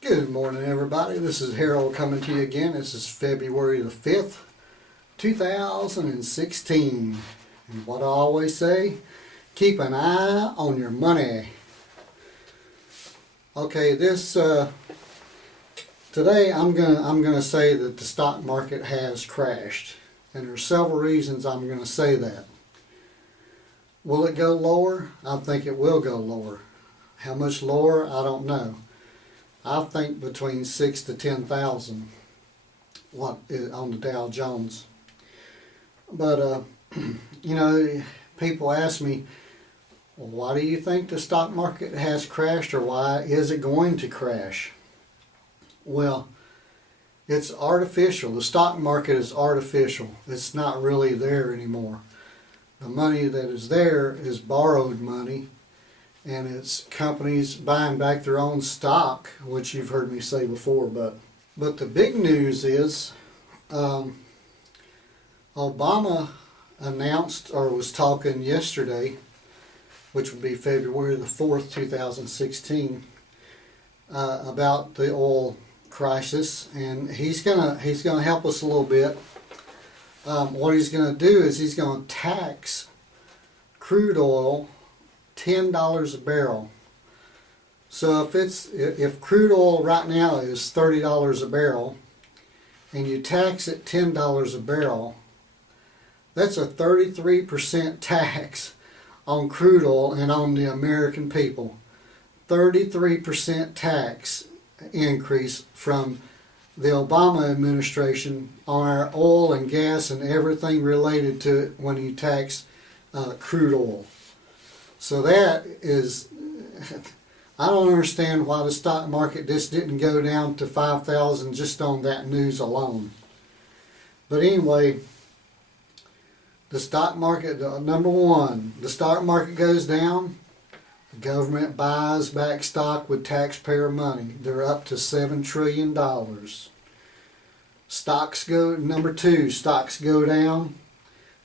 Good morning, everybody. This is Harold coming to you again. This is February the 5th, 2016. And what I always say, keep an eye on your money. Okay, today I'm gonna say that the stock market has crashed, and there's several reasons I'm gonna say that. Will it go lower? I think it will go lower. How much lower? I don't know. I think between 6 to 10,000 on the Dow Jones. But you know, people ask me, well, why do you think the stock market has crashed, or why is it going to crash? Well, it's artificial. The stock market is artificial. It's not really there anymore. The money that is there is borrowed money, and it's companies buying back their own stock, which you've heard me say before. But the big news is Obama announced, or was talking yesterday, which would be February the 4th, 2016, about the oil crisis, and he's gonna help us a little bit. What he's going to do is he's going to tax crude oil $10 a barrel. So if crude oil right now is $30 a barrel, and you tax it $10 a barrel, that's a 33% tax on crude oil and on the American people. 33% tax increase from the Obama administration on our oil and gas and everything related to it when you tax crude oil. So that is, I don't understand why the stock market just didn't go down to 5,000 just on that news alone. But anyway, the stock market, number one, the stock market goes down, the government buys back stock with taxpayer money. They're up to $7 trillion. Number two, stocks go down.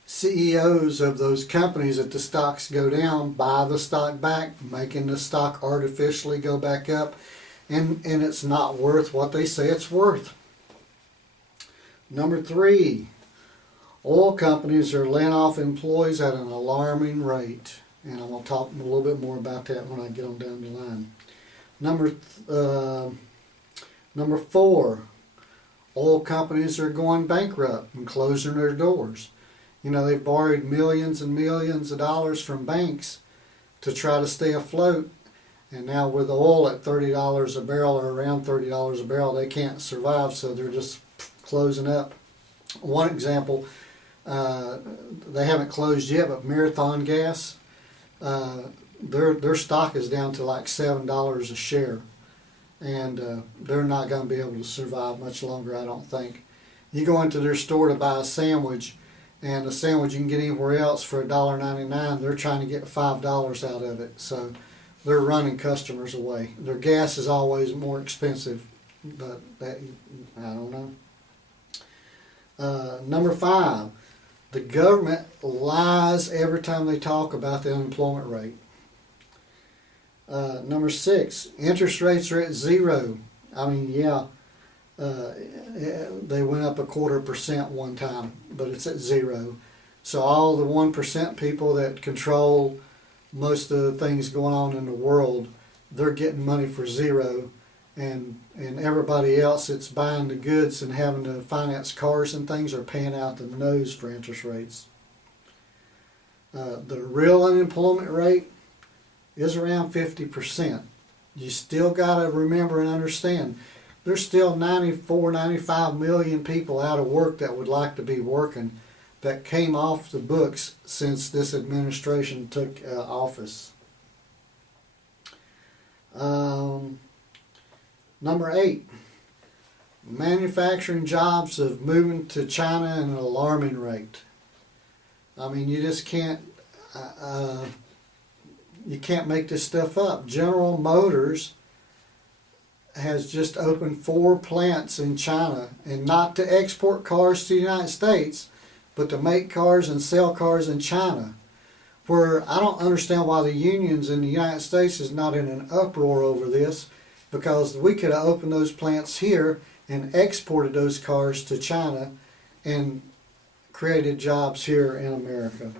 CEOs of those companies that the stocks go down buy the stock back, making the stock artificially go back up, and it's not worth what they say it's worth. Number three, oil companies are laying off employees at an alarming rate. And I'm going to talk a little bit more about that when I get on down the line. Number four, oil companies are going bankrupt and closing their doors. You know, they've borrowed millions and millions of dollars from banks to try to stay afloat. And now with oil at $30 a barrel, or around $30 a barrel, they can't survive, so they're just closing up. One example, they haven't closed yet, but Marathon Gas, their stock is down to like $7 a share, and they're not going to be able to survive much longer, I don't think. You go into their store to buy a sandwich, and a sandwich you can get anywhere else for $1.99. They're trying to get $5 out of it, so they're running customers away. Their gas is always more expensive, but that, I don't know. Number five, the government lies every time they talk about the unemployment rate. Number six, interest rates are at zero. I mean, yeah, they went up 0.25% one time, but it's at zero. So all the 1% people that control most of the things going on in the world, they're getting money for zero. And everybody else that's buying the goods and having to finance cars and things are paying out the nose for interest rates. The real unemployment rate is around 50%. You still got to remember and understand, there's still 94, 95 million people out of work that would like to be working, that came off the books since this administration took office. Number eight, manufacturing jobs have moved to China at an alarming rate. I mean, you just can't make this stuff up. General Motors has just opened 4 plants in China, and not to export cars to the United States, but to make cars and sell cars in China. where I don't understand why the unions in the United States is not in an uproar over this, because we could have opened those plants here and exported those cars to China and created jobs here in America.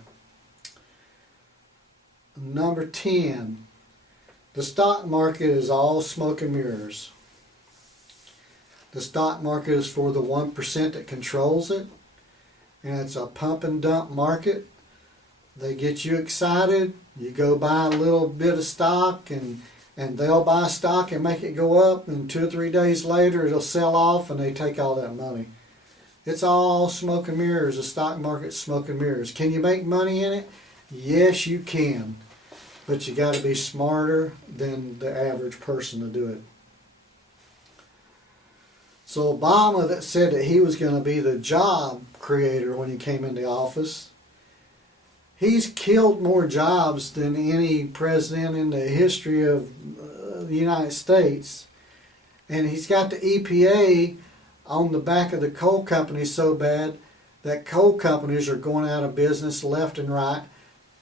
Number 10, the stock market is all smoke and mirrors. The stock market is for the 1% that controls it, and it's a pump and dump market. They get you excited, you go buy a little bit of stock, and they'll buy stock and make it go up, and 2 or 3 days later it'll sell off and they take all that money. It's all smoke and mirrors. The stock market's smoke and mirrors. Can you make money in it? Yes, you can. But you got to be smarter than the average person to do it. So Obama, that said that he was going to be the job creator when he came into office, he's killed more jobs than any president in the history of the United States. And he's got the EPA on the back of the coal companies so bad that coal companies are going out of business left and right.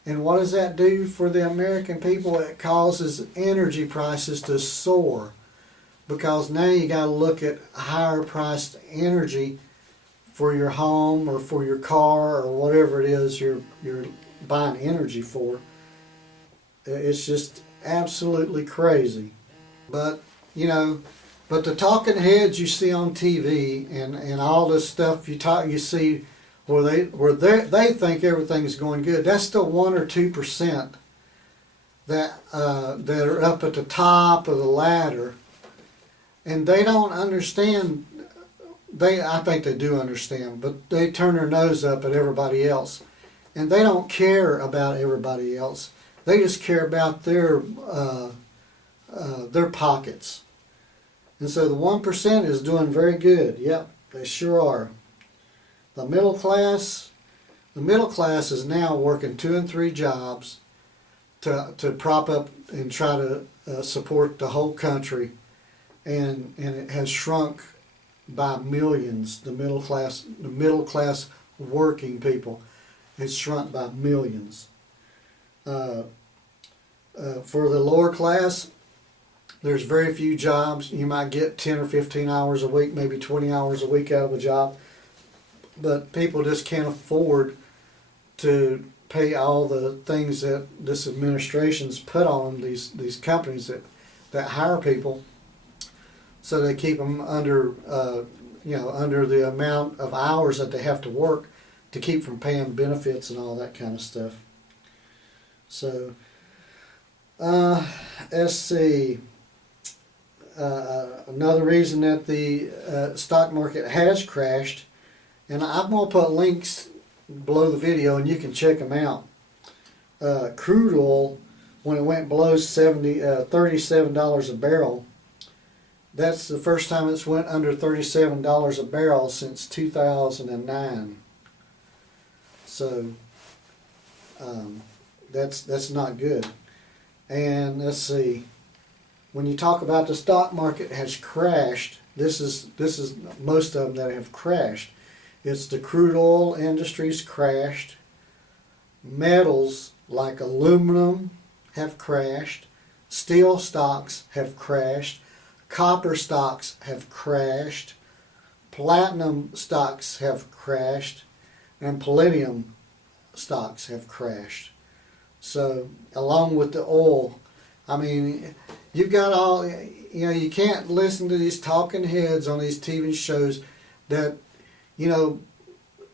And what does that do for the American people? It causes energy prices to soar, because now you got to look at higher priced energy for your home or for your car or whatever it is you're buying energy for. It's just absolutely crazy. But but the talking heads you see on TV and all this stuff you see where they think everything's going good, that's still 1 or 2% that are up at the top of the ladder, and they don't understand. I think they do understand, but they turn their nose up at everybody else, and they don't care about everybody else. They just care about their pockets. And so the 1% is doing very good. Yep, they sure are. The middle class is now working 2 and 3 jobs to prop up and try to support the whole country, and it has shrunk by millions. The middle class working people, it's shrunk by millions. For the lower class, there's very few jobs. You might get 10 or 15 hours a week, maybe 20 hours a week out of a job. But people just can't afford to pay all the things that this administration's put on these companies that hire people. So they keep them under under the amount of hours that they have to work to keep from paying benefits and all that kind of stuff. So let's see. Another reason that the stock market has crashed, and I'm going to put links below the video and you can check them out. Crude oil, when it went below $37 a barrel, that's the first time it's went under $37 a barrel since 2009. So that's not good. And let's see. When you talk about the stock market has crashed, this is most of them that have crashed. It's the crude oil industry's crashed. Metals like aluminum have crashed. Steel stocks have crashed. Copper stocks have crashed. Platinum stocks have crashed. And palladium stocks have crashed. So along with the oil, I mean, you've got all, you can't listen to these talking heads on these TV shows that,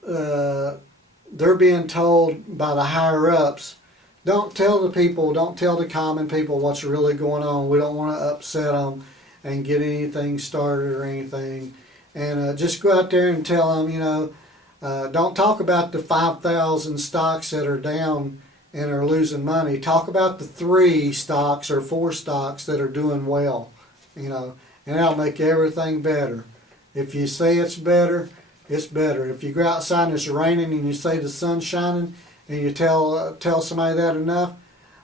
they're being told by the higher ups, don't tell the common people what's really going on. We don't want to upset them and get anything started or anything. And just go out there and tell them, don't talk about the 5,000 stocks that are down and are losing money. Talk about the 3 stocks or 4 stocks that are doing well, and that'll make everything better. If you say it's better, it's better. If you go outside and it's raining and you say the sun's shining and you tell somebody that enough,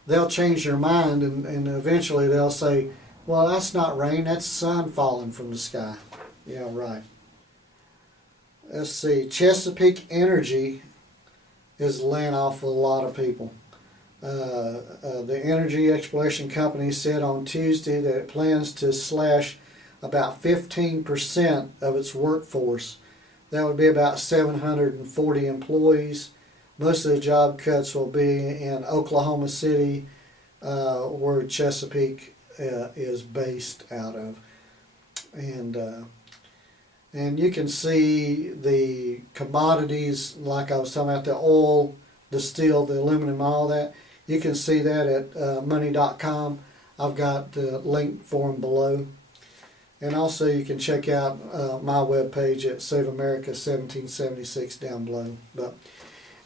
they'll change their mind and eventually they'll say, well, that's not rain, that's sun falling from the sky. Yeah, right. Let's see, Chesapeake Energy is laying off a lot of people. The energy exploration company said on Tuesday that it plans to slash about 15% of its workforce. That would be about 740 employees. Most of the job cuts will be in Oklahoma City, where Chesapeake is based out of. And you can see the commodities, like I was talking about, the oil, the steel, the aluminum, all that. You can see that at money.com. I've got the link for them below. And also you can check out my webpage at Save America 1776 down below. But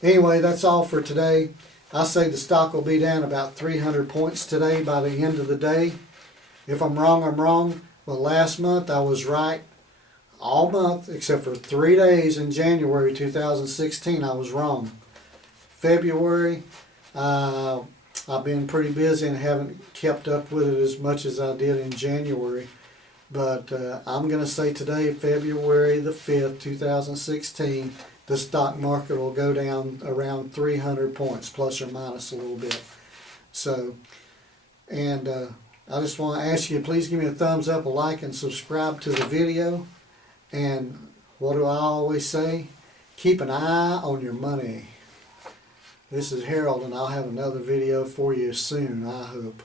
anyway, that's all for today. I say the stock will be down about 300 points today by the end of the day. If I'm wrong, I'm wrong. Well, last month I was right all month except for 3 days in January 2016. I was wrong. February, I've been pretty busy and haven't kept up with it as much as I did in January. But I'm going to say today, February the 5th, 2016, the stock market will go down around 300 points, plus or minus a little bit. So, and I just want to ask you, please give me a thumbs up, a like, and subscribe to the video. And what do I always say? Keep an eye on your money. This is Harold, and I'll have another video for you soon, I hope.